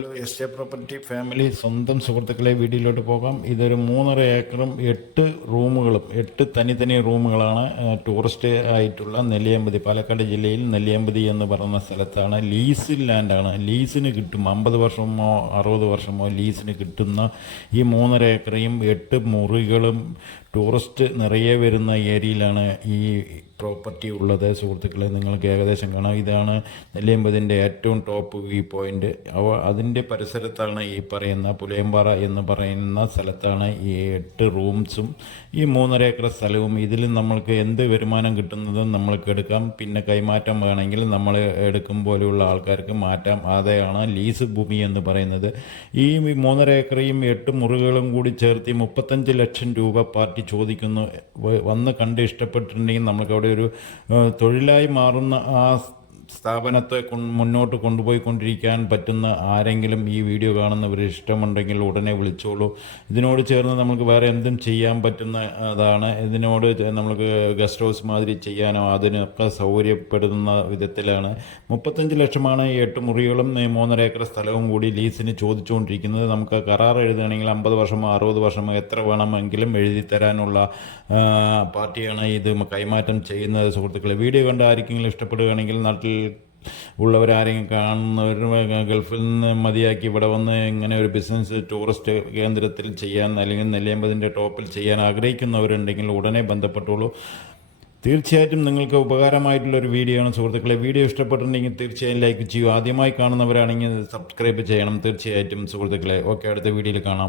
Hello estate property family സ്വന്തം സുഹൃത്തുക്കളെ വീഡിയോയിലോട്ട് പോകാം. ഇതൊരു 3.5 ഏക്കറും 8 റൂമുകളും 8 തനി റൂമുകളാണ് ടൂറിസ്റ്റ് ആയിട്ടുള്ള നെല്ലിയാമ്പതി, പാലക്കാട് ജില്ലയിൽ നെല്ലിയാമ്പതി എന്ന് പറയുന്ന സ്ഥലത്താണ്. ലീസിൽ ലാൻഡാണ്, ലീസിന് കിട്ടും. 50 വർഷമോ 60 വർഷമോ ലീസിന് കിട്ടുന്ന ഈ 3.5 ഏക്കറയും 8 മുറികളും ടൂറിസ്റ്റ് നിറയെ വരുന്ന ഏരിയയിലാണ് ഈ പ്രോപ്പർട്ടി ഉള്ളത്. സുഹൃത്തുക്കളെ, നിങ്ങൾക്ക് ഏകദേശം കാണാം. ഇതാണ് നെല്ലിയാമ്പതിൻ്റെ ഏറ്റവും ടോപ്പ് വ്യൂ പോയിന്റ്. അതിൻ്റെ പരിസരത്താണ് ഈ പറയുന്ന പുലയമ്പാറ എന്ന് പറയുന്ന സ്ഥലത്താണ് ഈ 8 റൂംസും ഈ 3.5 ഏക്കർ സ്ഥലവും. ഇതിൽ നമ്മൾക്ക് എന്ത് വരുമാനം കിട്ടുന്നതും നമ്മൾക്ക് എടുക്കാം. പിന്നെ കൈമാറ്റം വേണമെങ്കിൽ നമ്മൾ എടുക്കും പോലെയുള്ള ആൾക്കാർക്ക് മാറ്റാം. അതാണ് ലീസ് ഭൂമി എന്ന് പറയുന്നത്. ഈ 3.5 ഏക്കറയും 8 മുറികളും കൂടി ചേർത്ത് 35 ലക്ഷം രൂപ പാർട്ടി ചോദിക്കുന്നു. വന്ന് കണ്ട് ഇഷ്ടപ്പെട്ടിട്ടുണ്ടെങ്കിൽ നമുക്ക് അവിടെ ഒരു തൊഴിലായി മാറുന്ന ആ സ്ഥാപനത്തെ മുന്നോട്ട് കൊണ്ടുപോയിക്കൊണ്ടിരിക്കാൻ പറ്റുന്ന ആരെങ്കിലും ഈ വീഡിയോ കാണുന്നവർ ഇഷ്ടമുണ്ടെങ്കിൽ ഉടനെ വിളിച്ചോളൂ. ഇതിനോട് ചേർന്ന് നമുക്ക് വേറെ എന്തും ചെയ്യാൻ പറ്റുന്ന അതാണ്. ഇതിനോട് നമുക്ക് ഗസ്റ്റ് ഹൗസ് മാതിരി ചെയ്യാനോ അതിനൊക്കെ സൗകര്യപ്പെടുന്ന വിധത്തിലാണ്. 35 ലക്ഷമാണ് ഈ 8 മുറികളും 3.5 ഏക്കർ സ്ഥലവും കൂടി ലീസിന് ചോദിച്ചുകൊണ്ടിരിക്കുന്നത്. നമുക്ക് കരാർ എഴുതുകയാണെങ്കിൽ 50 വർഷമോ 60 വർഷമോ എത്ര വേണമെങ്കിലും എഴുതി തരാനുള്ള പാർട്ടിയാണ് ഇത് കൈമാറ്റം ചെയ്യുന്നത്. സുഹൃത്തുക്കളെ, വീഡിയോ കണ്ട് ആർക്കെങ്കിലും ഇഷ്ടപ്പെടുകയാണെങ്കിൽ നാട്ടിൽ ഉള്ളവരാരെങ്കിലും കാണുന്നവർ ഗൾഫിൽ നിന്ന് മതിയാക്കി ഇവിടെ വന്ന് ഇങ്ങനെ ഒരു ബിസിനസ് ടൂറിസ്റ്റ് കേന്ദ്രത്തിൽ ചെയ്യാൻ അല്ലെങ്കിൽ നെല്ലിയാമ്പതിൻ്റെ ടോപ്പിൽ ചെയ്യാൻ ആഗ്രഹിക്കുന്നവരുണ്ടെങ്കിൽ ഉടനെ ബന്ധപ്പെട്ടോളൂ. തീർച്ചയായിട്ടും നിങ്ങൾക്ക് ഉപകാരമായിട്ടുള്ളൊരു വീഡിയോ ആണ് സുഹൃത്തുക്കളെ. വീഡിയോ ഇഷ്ടപ്പെട്ടിട്ടുണ്ടെങ്കിൽ തീർച്ചയായും ലൈക്ക് ചെയ്യൂ. ആദ്യമായി കാണുന്നവരാണെങ്കിൽ സബ്സ്ക്രൈബ് ചെയ്യണം തീർച്ചയായിട്ടും സുഹൃത്തുക്കളെ. ഓക്കെ, അടുത്ത വീഡിയോയിൽ കാണാം.